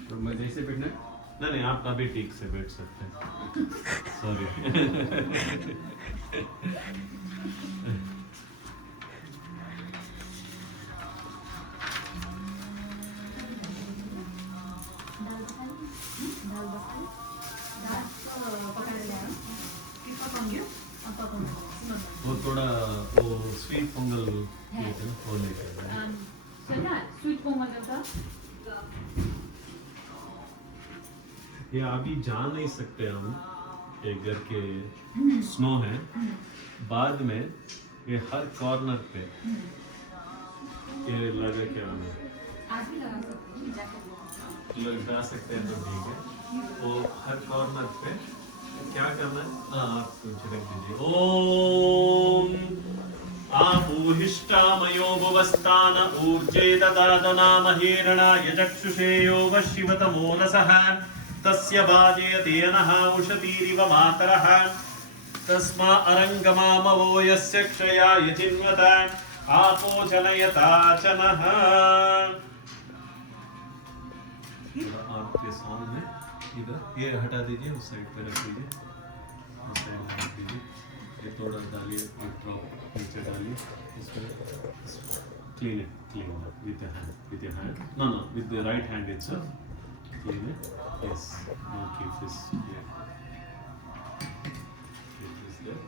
तो मैं जैसे बैठना है? नहीं आप अभी ठीक से बैठ सकते हैं सॉरी वो थोड़ा वो स्वीट पोंगल लेते हैं वो लेके स्वीट पोंगल का ये अभी जा नहीं सकते हम ये घर के स्नो है बाद में ये हर कॉर्नर पे ये लगा के आना आज भी लगा सकते हैं लगा सकते हैं तो ठीक है वो हर कॉर्नर पे क्या करना है आप छिड़क दीजिए ओम आपूहिष्टामयो भुवस्तान ऊर्जे ददादनामहेरणाय चक्षुषे यो वशिवतमोलसः तस्य वाजयते नः उषतीरिव मातरः तस्मा अरङ्गमामवो यस्य क्षयाय चिन्वत आपो जनयता च नः आपके सामने इधर ये हटा दीजिए उस साइड पे रख दीजिए उस साइड रख दीजिए ये थोड़ा डालिए एक ड्रॉप नीचे डालिए इसमें clean it clean with your hand no with the right hand itself clean it yes now keep this here keep this there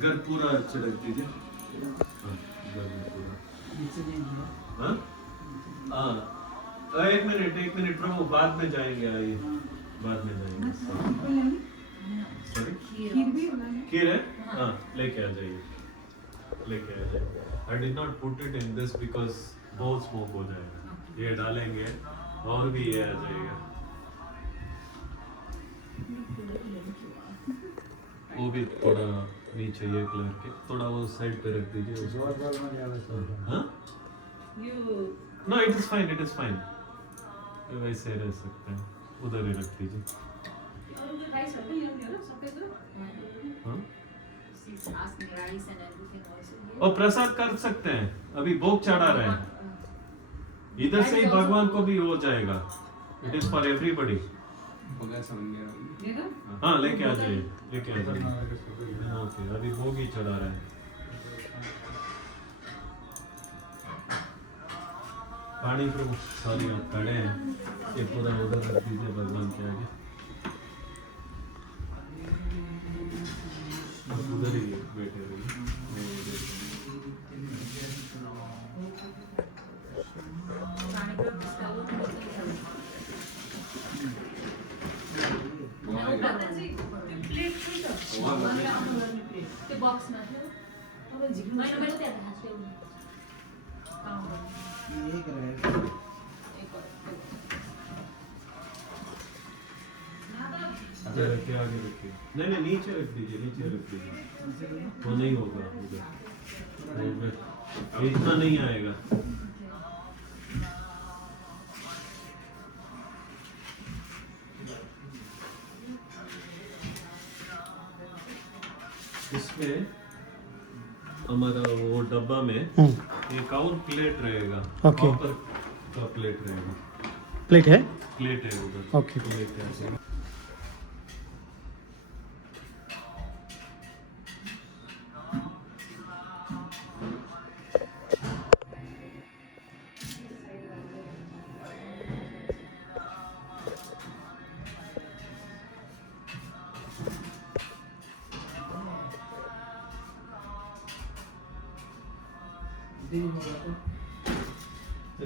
घर पूरा छिड़क दीजिए घर में पूरा हाँ एक मिनट प्रभु बाद में जाएंगे आइए बाद में जाएंगे सॉरी खीर है हाँ लेके आ जाइए I did not put it in this because बहुत स्मोक हो जाएगा ये डालेंगे और भी ये आ जाएगा वो भी थोड़ा नीचे ये कलर के थोड़ा वो साइड पे रख दीजिए उसको। हाँ नो इट इज फाइन वैसे रह सकते हैं, उधर ही रख दीजिए। हाँ She's asking rice and everything also here. और प्रसाद कर सकते हैं, अभी भोग चढ़ा रहे हैं, इधर से ही भगवान को भी हो जाएगा। It is for everybody. हो गया समझ गया। You know? हाँ लेके आ जाइए, लेके आ जाइए। ओके अभी भोग ही चढ़ा रहे हैं। पानी प्रभु सॉरी आप खड़े हैं, ये पूरा उधर रख दीजिए भगवान के आगे। आप उधर ही बैठे रहिए, मैं इधर। पानी का बिस्तर वो ते बॉक्स में मैंने त्या घास ठेवून काम एक इधर रखिए, आगे रखिए। नहीं नहीं नीचे रख दीजिए, नीचे रख दीजिए, वो नहीं होगा उधर, इतना नहीं आएगा। इसमें हमारा वो डब्बा में एक और प्लेट रहेगा, ओके। कॉपर का प्लेट रहेगा। प्लेट है। प्लेट है उधर, ओके। प्लेट है ऐसे।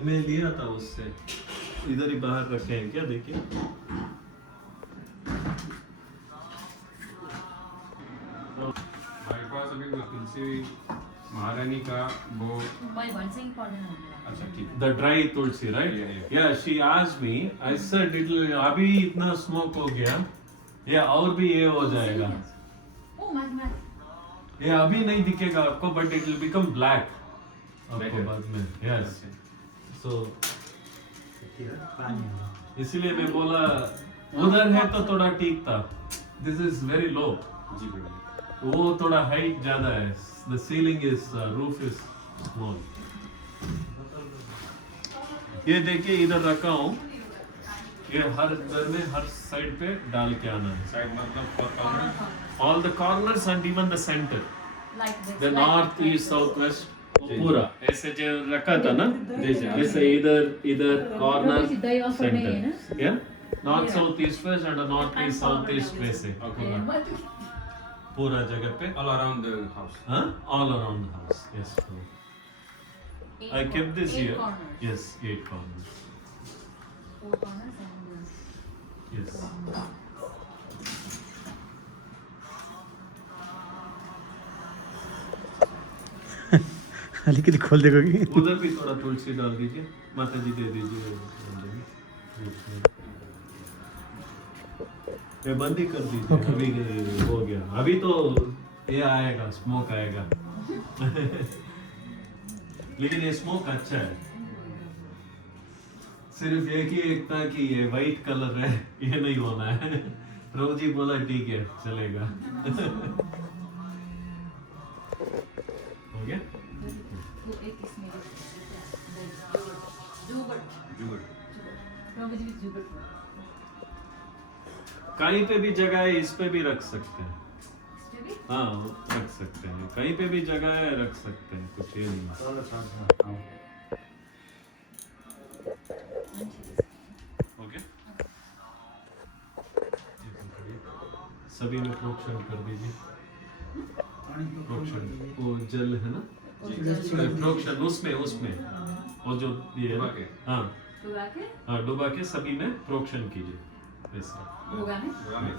मैं लिया था उससे, इधर ही बाहर रखे हैं क्या, देखिए। हमारे पास अभी वो तुलसी महारानी का वो मैं भन्छ इम्पोर्टेन्ट हो अच्छा ठीक है। The dry tulsi, right? Yeah, she asked me. I said, अभी इतना स्मोक हो गया, ये और भी ये हो जाएगा। ओ माय ये अभी नहीं दिखेगा आपको, but it will become black आपको Better. बाद में। यस, सो इसीलिए मैं बोला उधर है तो थोड़ा ठीक था, दिस इज वेरी लो, जी बिल्कुल। वो थोड़ा हाइट ज्यादा है, the ceiling is roof is small. ये देखिए इधर रखा हूँ, ये हर घर में हर साइड पे डाल के आना है, साइड मतलब for corner all the corners and even the centre, like this the north east south west पूरा ऐसे जो रखा था ना, जैसे जैसे इधर इधर कॉर्नर सीधा ही ऑफर नहीं है सेंटर, क्या north south east west and north east south east वैसे ना पूरा जगह पे, ऑल अराउंड द हाउस। हाँ all around the house. Yes, I kept this here. Yes, 8 corners. 4 corners and Yes. लिखित खोल देखोगे। उधर भी थोड़ा तुलसी डाल दीजिए, माता जी दे दीजिए। ये बंद ही कर दीजिए, अभी हो गया, अभी तो ये आएगा, स्मोक आएगा। लेकिन ये स्मोक अच्छा है, सिर्फ एक ही एक था कि ये वाइट कलर है, ये नहीं होना है। प्रभु जी बोला ठीक है चलेगा। हो गया। वो एक इसमें जुगड़ जुगड़ प्रभु जी जुगड़ कहीं पे भी जगह है, इस पे भी रख सकते हैं। इस पे भी हाँ रख सकते हैं, कहीं पे भी जगह है रख सकते हैं, कुछ ये नहीं है। हो गया। सभी में प्रोक्षण कर दीजिए, प्रोक्षण वो जल है ना, प्रोक्षण उसमें उसमें वो जो ये है डुबा ना, के। हाँ डुबा के हाँ डुबा के सभी में प्रोक्षण कीजिए ऐसा। होगा में होगा में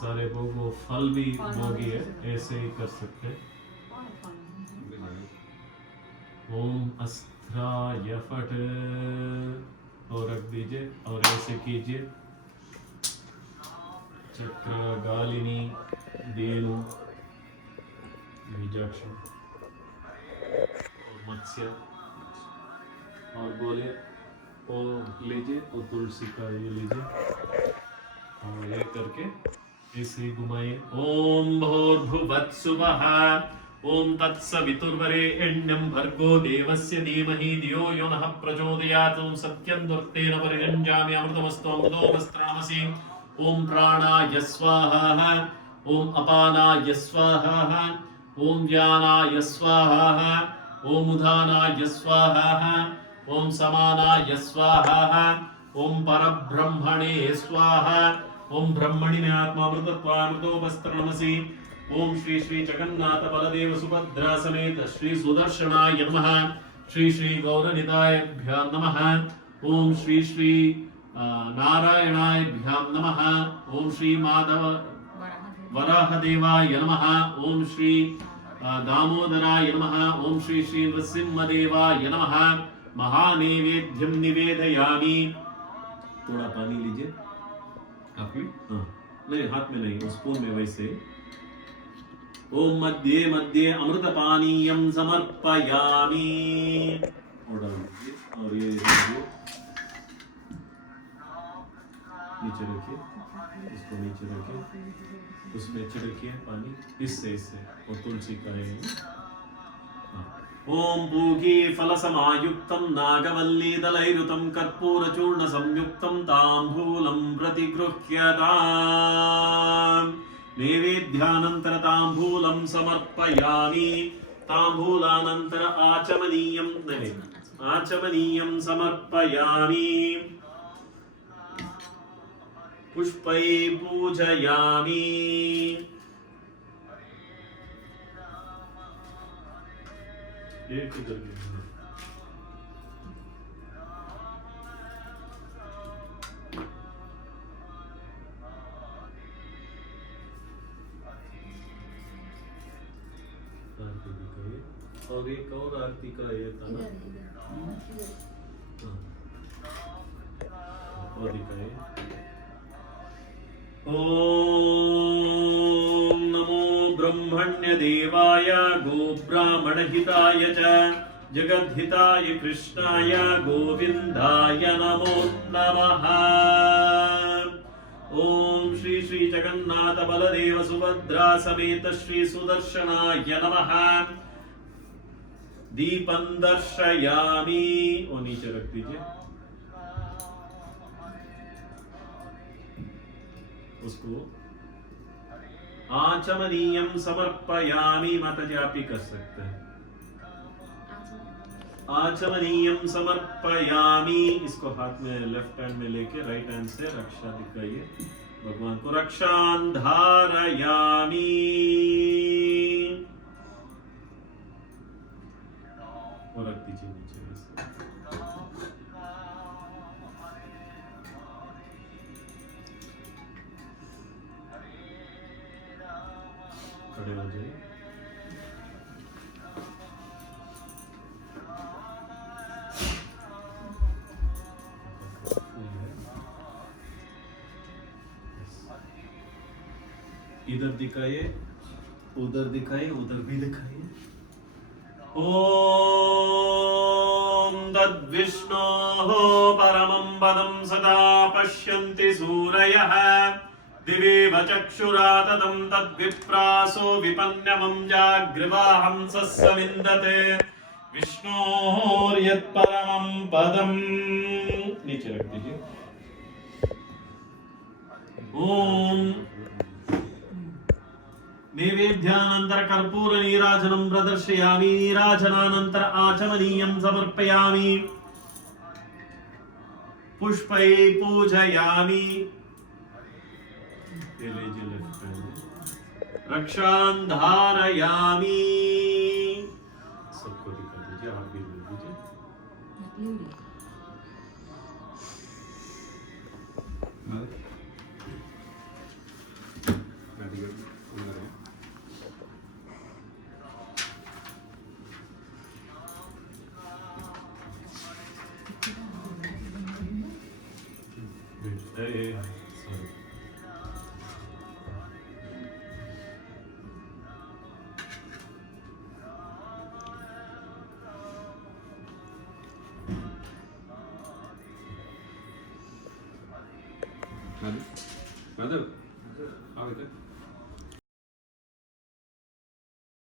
सारे भोग, वो फल भी भोगी है, ऐसे ही कर सकते हैं। ओम अस्त्राय फट और रख दीजिए और ऐसे कीजिए। चक्र गालिनी देनु बीजाक्ष और मत्स्य और बोले वो लीजिए, वो तुलसी का ये लीजिए और ये करके ऐसे ही घुमाइए। ओम भूर्भुवत्सुवः ओम तत्सवितुर्वरेण्यं भर्गो देवस्य धीमहि धियो यो नः प्रचोदयात्। ओम सत्यं दुर्तेन परिगृह्णामि अमृतमस्तु अमृतोपस्त्रामसि। ओम प्राणाय स्वाहा ओम अपानाय स्वाहा ओम ज्ञानाय स्वाहा ओम उदानाय स्वाहा ओम समानाय स्वाहा ओम परब्रह्मणे स्वाहा ओम ब्रह्मणि में आत्मामृतत्वामृतोपस्त्रमसि। ओम श्री श्री जगन्नाथ बलदेव सुभद्रा समेत श्री सुदर्शनाय नमः। श्री श्री गौरनितायभ्यां नमः। ओम श्री श्री नारायणायभ्यां नमः। ओम श्री माधव वराहदेवाय नमः। ओम श्री दामोदराय नमः। ओम श्री श्री नृसिंहदेवाय नमः। महानैवेद्यं निवेदयामि। थोड़ा पानी लीजिए आप भी। हाँ नहीं, हाथ में नहीं, स्पून में वैसे। ओम मध्ये मध्ये अमृतपानीयं समर्पयामि। और ये नीचे रखिए, इसको नीचे रखिए, उसमें छिड़किए पानी इससे और तुलसी का है। ओम पूगी फलसमायुक्तं नागवल्ली दलैरुतं कर्पूरचूर्ण संयुक्तं ताम्बूलं प्रतिगृह्यताम्। नैवेद्यानंतर ताम्बूलं समर्पयामि। ताम्बूलानंतर आचमनीयं समर्पयामि। पुष्पै पूजयामि। एक इधर आरती दिखाइए। और एक और आरती का ये था ना, और दिखाइए। ओम नमो ब्रह्मण्य देवाय गोब्राह्मणहिताय च जगद्हिताय कृष्णाय गोविंदाय नमो नमः। ओम श्री श्री जगन्नाथ बलदेव सुभद्रा समेत श्री सुदर्शनाय नमः। दीपं दर्शयामि। और नीचे रख दीजिए उसको। आचमनीयं समर्पयामि। माता जी आप ही कर सकते हैं। आचमनीयं समर्पयामि। इसको हाथ में लेफ्ट हैंड में लेके राइट हैंड से रक्षा दिखाइए भगवान को। रक्षां धारयामि। और रख दीजिए नीचे ऐसे। खड़े हो जाइए। इधर दिखाइए, उधर दिखाइए, उधर भी दिखाइए। ओम तद्विष्णोः परमं पदं सदा पश्यन्ति सूरयः दिवेव चक्षुरा ततं तद्विप्रासो विपन्यमं जाग्रवाहंसः समिन्दते विष्णोर्यत्परमं पदं। नीचे रख दीजिए। ओम नैवेद्यानंतर कर्पूर नीराजनं प्रदर्शयामि। नीराजनानंतर आचमनीयं समर्पयामि। पुष्पै पूजयामि। रक्षां धारयामि। सबको दिखा दीजिए, आप भी ले दीजिए। माधव माधव आओ इधर